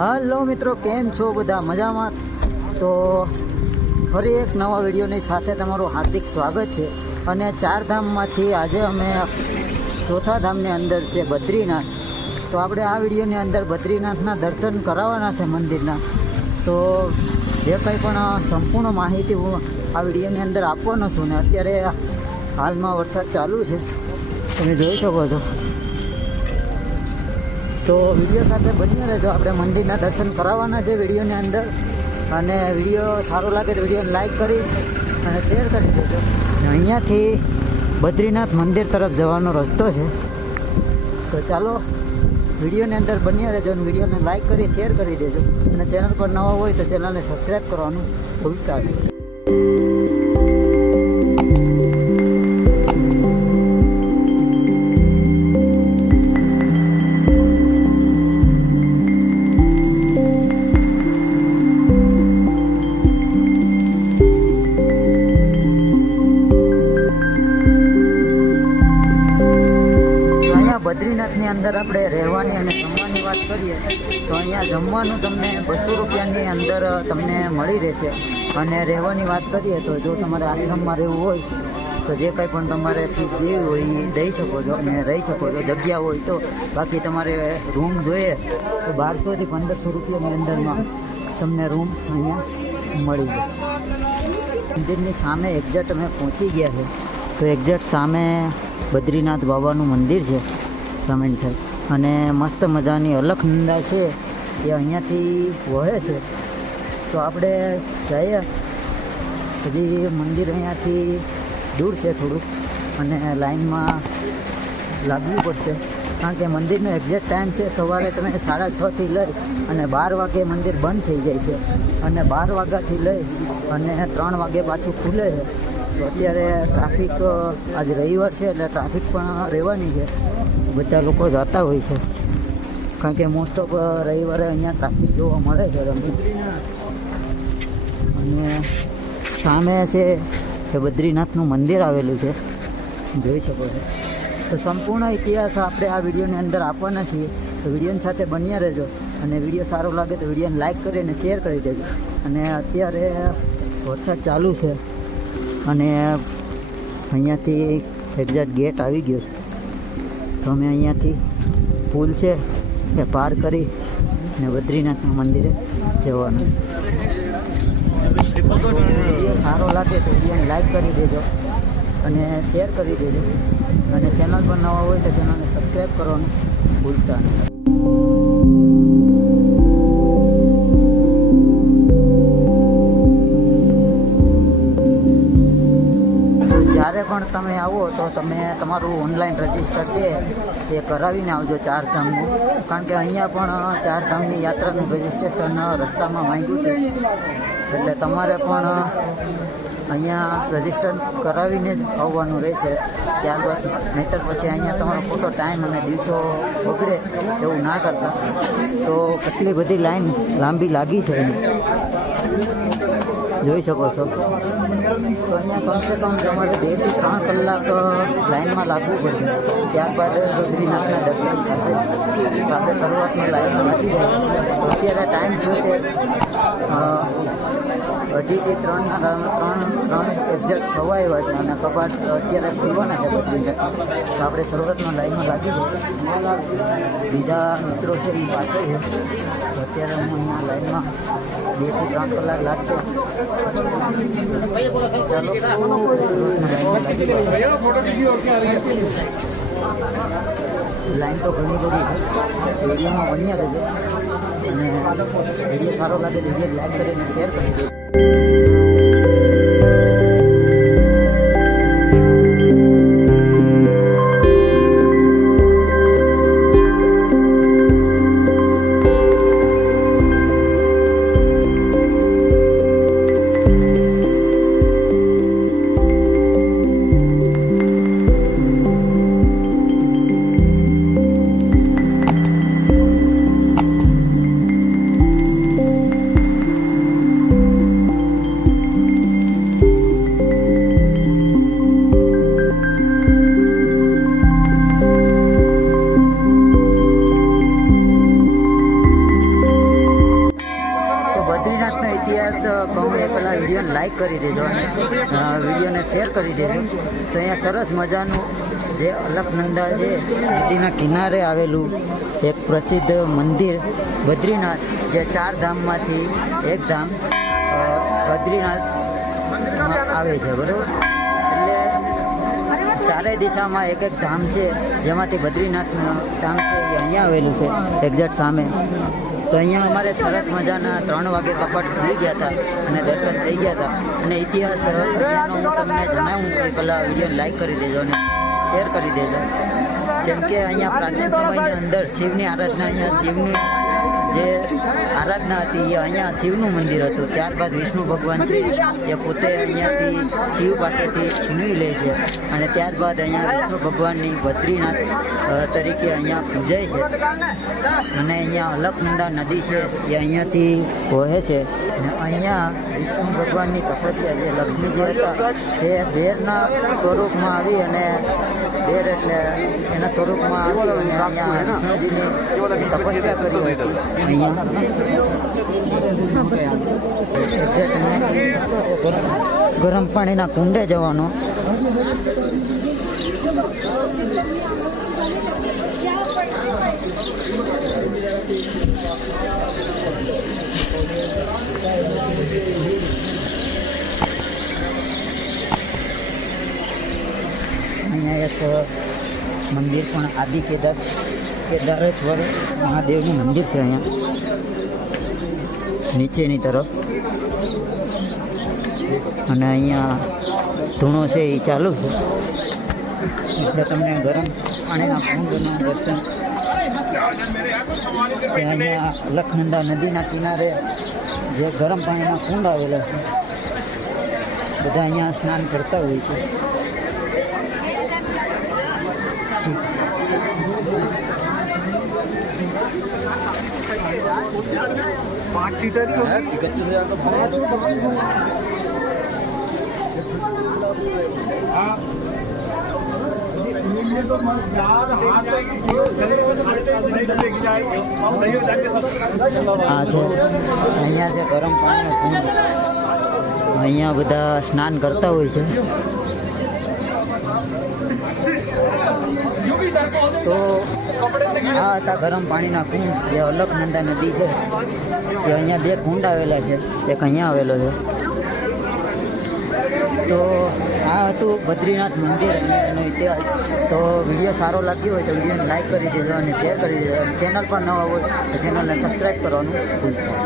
હાલો મિત્રો, કેમ છો બધા? મજામાં? તો ફરી એક નવા વિડીયોની સાથે તમારું હાર્દિક સ્વાગત છે. અને ચાર ધામમાંથી આજે અમે ચોથા ધામની અંદર છે બદ્રીનાથ. તો આપણે આ વિડીયોની અંદર બદ્રીનાથના દર્શન કરાવવાના છે મંદિરના. તો જે કંઈ પણ સંપૂર્ણ માહિતી હું આ વિડીયોની અંદર આપવાનો છું. ને અત્યારે હાલમાં વરસાદ ચાલુ છે, તમે જોઈ શકો છો. તો વિડીયો સાથે બની રહેજો. આપણે મંદિરના દર્શન કરાવવાના છે વિડીયોની અંદર. અને વિડીયો સારો લાગે તો વિડીયોને લાઈક કરી અને શેર કરી દેજો. અહીંયાથી બદ્રીનાથ મંદિર તરફ જવાનો રસ્તો છે. તો ચાલો વિડીયોની અંદર બની રહેજો અને વિડીયોને લાઈક કરી શેર કરી દેજો. અને ચેનલ પર નવા હોય તો ચેનલને સબસ્ક્રાઈબ કરવાનું ભૂલતા નહીં. બદ્રીનાથની અંદર આપણે રહેવાની અને જમવાની વાત કરીએ તો અહીંયા જમવાનું તમને 200 રૂપિયાની અંદર તમને મળી રહેશે. અને રહેવાની વાત કરીએ તો જો તમારે આશ્રમમાં રહેવું હોય તો જે કંઈ પણ તમારે ફીસ દેવી હોય એ દઈ શકો છો અને રહી શકો છો, જગ્યા હોય તો. બાકી તમારે રૂમ જોઈએ તો 1200 થી 1500 રૂપિયાની અંદરમાં તમને રૂમ અહીંયા મળી જશે. મંદિરની સામે એક્ઝેક્ટ અમે પહોંચી ગયા છે. તો એક્ઝેક્ટ સામે બદ્રીનાથ બાબાનું મંદિર છે સામેની સાઈડ. અને મસ્ત મજાની અલખનંદા છે એ અહીંયાથી વહે છે. તો આપણે જઈએ. હજી મંદિર અહીંયાથી દૂર છે થોડુંક અને લાઈનમાં લાગવું પડશે. કારણ કે મંદિરનો એક્ઝેક્ટ ટાઈમ છે સવારે તમે 6:30 થી લઈ અને 12 વાગે મંદિર બંધ થઈ જાય છે. અને 12 વાગ્યાથી લઈ અને 3 વાગે પાછું ખુલે છે. તો અત્યારે ટ્રાફિક, આજે રવિવાર છે એટલે ટ્રાફિક પણ રહેવાની છે. બધા લોકો જતા હોય છે કારણ કે મોસ્ટ ઓફ રવિવારે અહીંયા ટ્રાફિક જોવા મળે છે તમને. અને સામે છે એ બદ્રીનાથનું મંદિર આવેલું છે, જોઈ શકો છો. તો સંપૂર્ણ ઇતિહાસ આપણે આ વિડીયોની અંદર આપવાના છીએ. તો વિડીયોની સાથે બન્યા રહેજો. અને વિડીયો સારો લાગે તો વિડીયોને લાઈક કરી અને શેર કરી દેજો. અને અત્યારે વરસાદ ચાલુ છે અને અહીંયાથી એક્ઝેક્ટ ગેટ આવી ગયો છે. તો અમે અહીંયાથી પુલ છે એ પાર કરી ને બદ્રીનાથના મંદિરે જવાનું. વિડીયો સારો લાગે તો વિડીયોને લાઈક કરી દેજો અને શેર કરી દેજો. અને ચેનલ પર નવા હોય તો ચેનલને સબસ્ક્રાઈબ કરવાનું ભૂલતા નહીં. જ્યારે પણ તમે આવો તો તમે તમારું ઓનલાઈન રજિસ્ટર છે એ કરાવીને આવજો ચારધામનું. કારણ કે અહીંયા પણ ચારધામની યાત્રાનું રજિસ્ટ્રેશન રસ્તામાં માંગ્યું છે. એટલે તમારે પણ અહીંયા રજિસ્ટર કરાવીને જ આવવાનું રહેશે. ત્યારબાદ નહીંતર પછી અહીંયા તમારો ખોટો ટાઈમ અને દિવસો બગડે એવું ના કરતા. તો કેટલી બધી લાઈન લાંબી લાગી છે જોઈ શકો છો. તો અહીંયા કમસે કમ તમારે 2 થી 3 કલાક લાઈનમાં લાગવું પડશે. ત્યારબાદ બદ્રીનાથના દર્શન થશે. તો આપણે શરૂઆતમાં લાઈનમાં લાગી જાય. અત્યારે ટાઈમ થયો છે 2:30 થી 3 એક્ઝેક્ટ થવા આવ્યા છે. અને કપાટ અત્યારે ખુલવાના છે બદ્રીનાથ. તો આપણે શરૂઆતમાં લાઈનમાં લાગી જઈશું. બીજા મિત્રો છે એ પાછળ છે. તો અત્યારે હું અહીંયા લાઈનમાં 2 થી 3 કલાક લાગશે. લાઈન તો ઘણી બધી છે. વિડીયોમાં બન્યા રહેજો. અને વિડીયો સારો લાગે તો વિડીયો લાઈક કરીને શેર કરી દેજો. કરી દેજો. તો અહીંયા સરસ મજાનું જે અલકનંદા છે નદીના કિનારે આવેલું એક પ્રસિદ્ધ મંદિર બદ્રીનાથ, જે 4 ધામમાંથી એક ધામ બદ્રીનાથ આવે છે, બરાબર. એટલે ચારેય દિશામાં એક ધામ છે, જેમાંથી બદ્રીનાથ ધામ છે એ અહીંયા આવેલું છે એક્ઝેક્ટ સામે. તો અહીંયા અમારે સરસ મજાના 3 વાગે કપાટ ખુલી ગયા હતા અને દર્શન થઈ ગયા હતા. અને ઇતિહાસ અહીંયાનો હું તમને જણાવું કે પહેલાં વિડીયો લાઈક કરી દેજો અને શેર કરી દેજો. જેમ કે અહીંયા પ્રાચીન સમયની અંદર શિવની આરાધના, અહીંયા શિવની જે આરાધના હતી એ અહીંયા શિવનું મંદિર હતું. ત્યારબાદ વિષ્ણુ ભગવાન છે એ પોતે અહીંયાથી શિવ પાસેથી છીનવી લે છે અને ત્યારબાદ અહીંયા વિષ્ણુ ભગવાનની બદ્રીનાથ તરીકે અહીંયા પૂજાય છે. અને અહીંયા અલકનંદા નદી છે એ અહીંયાથી વહે છે. અને અહીંયા વિષ્ણુ ભગવાનની તપસ્યા, જે લક્ષ્મીજી હતા એ બેરના સ્વરૂપમાં આવી અને બેર એટલે એના સ્વરૂપમાં આવી અને અહીંયા વિષ્ણુજીની તપસ્યા કરી હતી. અહીંયા ગરમ પાણીના કુંડે જવાનો. અહીંયા એક મંદિર પણ આદિ કેદારેશ્વર મહાદેવનું મંદિર છે અહીંયા નીચેની તરફ. અને અહીંયા ધૂણો છે એ ચાલુ છે. એટલે તમને ગરમ પાણીના કુંડના દર્શન, જે અહીંયા અલકનંદા નદીના કિનારે જે ગરમ પાણીના કુંડ આવેલા છે, બધા અહીંયા સ્નાન કરતા હોય છે. पाँच सीटर की है, આ છે અહીંયા જે ગરમ પાણીનો કુંડ, અહીંયા બધા સ્નાન કરતા હોય છે. તો આ હતા ગરમ પાણીના કુંડ, જે અલકનંદા નદી છે એ અહીંયા 2 કુંડ આવેલા છે, એક અહીંયા આવેલો છે. તો આ હતું બદ્રીનાથ મંદિર અને એનો ઇતિહાસ. તો વિડીયો સારો લાગ્યો હોય તો વિડીયોને લાઈક કરી દેજો અને શેર કરી દેજો. ચેનલ પર નવા હોય તો ચેનલને સબસ્ક્રાઈબ કરવાનું ભૂલતા.